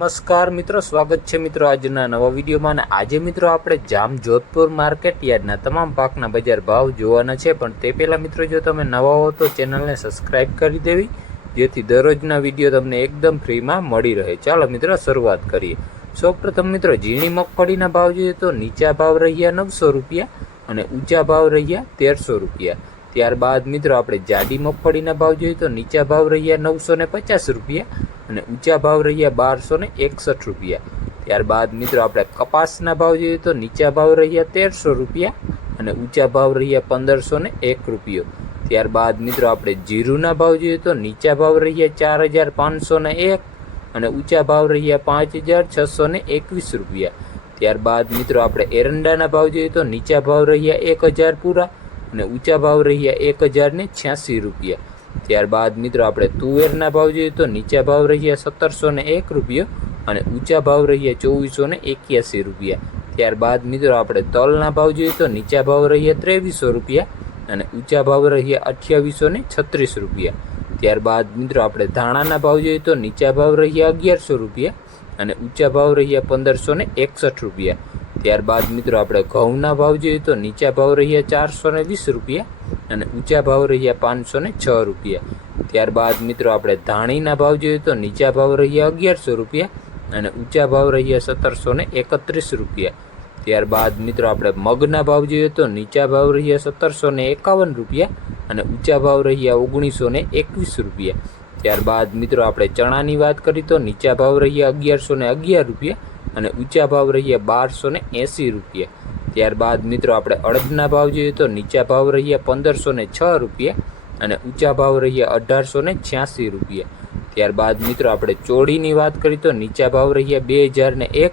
નમસ્કાર મિત્રો, સ્વાગત છે મિત્રો આજના નવા વિડીયોમાં. અને આજે મિત્રો આપણે જામજોધપુર માર્કેટ યાર્ડના તમામ પાકના બજાર ભાવ જોવાના છે. પણ તે પહેલાં મિત્રો, જો તમે નવા હો તો ચેનલને સબસ્ક્રાઈબ કરી દેવી, જેથી દરરોજના વિડીયો તમને એકદમ ફ્રીમાં મળી રહે. ચાલો મિત્રો શરૂઆત કરીએ. સૌપ્રથમ મિત્રો, ઝીણી મગફળીના ભાવ જોઈએ તો નીચા ભાવ રહ્યા 900 રૂપિયા અને ઊંચા ભાવ રહ્યા 1300 રૂપિયા. ત્યારબાદ મિત્રો આપણે જાડી મગફળીના ભાવ જોઈએ તો નીચા ભાવ રહ્યા 950 રૂપિયા અને ઊંચા ભાવ રહ્યા 1261 રૂપિયા. ત્યારબાદ મિત્રો આપણે કપાસના ભાવ જોઈએ તો નીચા ભાવ રહ્યા 1300 રૂપિયા અને ઊંચા ભાવ રહ્યા 1501 રૂપિયો. ત્યારબાદ મિત્રો આપણે જીરુના ભાવ જોઈએ તો નીચા ભાવ રહ્યા 4501 અને ઊંચા ભાવ રહ્યા 5621 રૂપિયા. ત્યારબાદ મિત્રો આપણે એરંડાના ભાવ જોઈએ તો નીચા ભાવ રહ્યા 1000 પૂરા અને ઊંચા ભાવ રહ્યા 1086 રૂપિયા. ત્યારબાદ મિત્રો આપણે તુવેરના ભાવ જોઈએ તો નીચા ભાવ રહ્યા 1701 રૂપિયો અને ઊંચા ભાવ રહ્યા 2481 રૂપિયા. ત્યારબાદ મિત્રો આપણે તલના ભાવ જોઈએ તો નીચા ભાવ રહ્યા 2300 રૂપિયા અને ઊંચા ભાવ રહ્યા 2836 રૂપિયા. ત્યારબાદ મિત્રો આપણે ધાણાના ભાવ જોઈએ તો નીચા ભાવ રહ્યા 1100 રૂપિયા અને ઊંચા ભાવ રહ્યા 1561 રૂપિયા. ત્યારબાદ મિત્રો આપણે ઘઉંના ભાવ જોઈએ તો નીચા ભાવ રહ્યા 420 રૂપિયા અને ઊંચા ભાવ રહ્યા 506 રૂપિયા. ત્યારબાદ મિત્રો આપણે ધાણીના ભાવ જોઈએ તો નીચા ભાવ રહ્યા 1100 રૂપિયા અને ઊંચા ભાવ રહ્યા 1731 રૂપિયા. ત્યારબાદ મિત્રો આપણે મગના ભાવ જોઈએ તો નીચા ભાવ રહ્યા 1751 રૂપિયા અને ઊંચા ભાવ રહ્યા 1921 રૂપિયા. ત્યારબાદ મિત્રો આપણે ચણાની વાત કરીએ તો નીચા ભાવ રહ્યા 1111 રૂપિયા અને ઊંચા ભાવ રહ્યા 1280 રૂપિયા. ત્યારબાદ મિત્રો આપણે અડદના ભાવ જોઈએ તો નીચા ભાવ રહ્યા 1506 રૂપિયા અને ઊંચા ભાવ રહ્યા 1886 રૂપિયા. ત્યારબાદ મિત્રો આપણે ચોળીની વાત કરીએ તો નીચા ભાવ રહ્યા 2001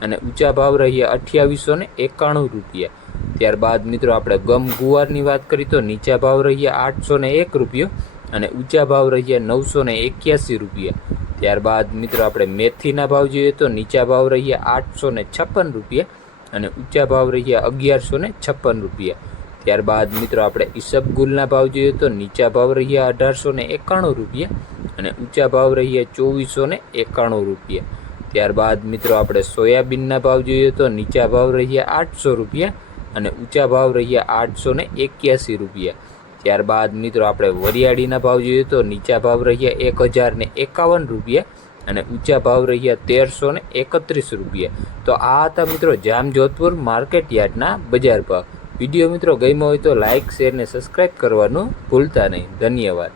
અને ઊંચા ભાવ રહ્યા 2891 રૂપિયા. ત્યારબાદ મિત્રો આપણે ગમ ગુવારની વાત કરીએ તો નીચા ભાવ રહ્યા 801 રૂપિયો અને ઊંચા ભાવ રહ્યા 981 રૂપિયા. ત્યારબાદ મિત્રો આપણે મેથીના ભાવ જોઈએ તો નીચા ભાવ રહ્યા 856 રૂપિયા અને ઊંચા ભાવ રહ્યા 1156 રૂપિયા. ત્યારબાદ મિત્રો આપણે ઈસબગુલના ભાવ જોઈએ તો નીચા ભાવ રહ્યા 1891 રૂપિયા અને ઊંચા ભાવ રહ્યા 2491 રૂપિયા. ત્યારબાદ મિત્રો આપણે સોયાબીનના ભાવ જોઈએ તો નીચા ભાવ રહ્યા 800 રૂપિયા અને ઊંચા ભાવ રહ્યા 881 રૂપિયા. ત્યારબાદ મિત્રો આપણે વરિયાળીના ભાવ જોઈએ તો નીચા ભાવ રહ્યા 1051 રૂપિયા અને ઊંચા ભાવ રહ્યા 1331 રૂપિયા. તો આ હતા મિત્રો જામજોધપુર માર્કેટ યાર્ડના બજાર ભાવ. વિડીયો મિત્રો ગમ્યો હોય તો લાઇક, શેર ને સબસ્ક્રાઈબ કરવાનું ભૂલતા નહીં. ધન્યવાદ.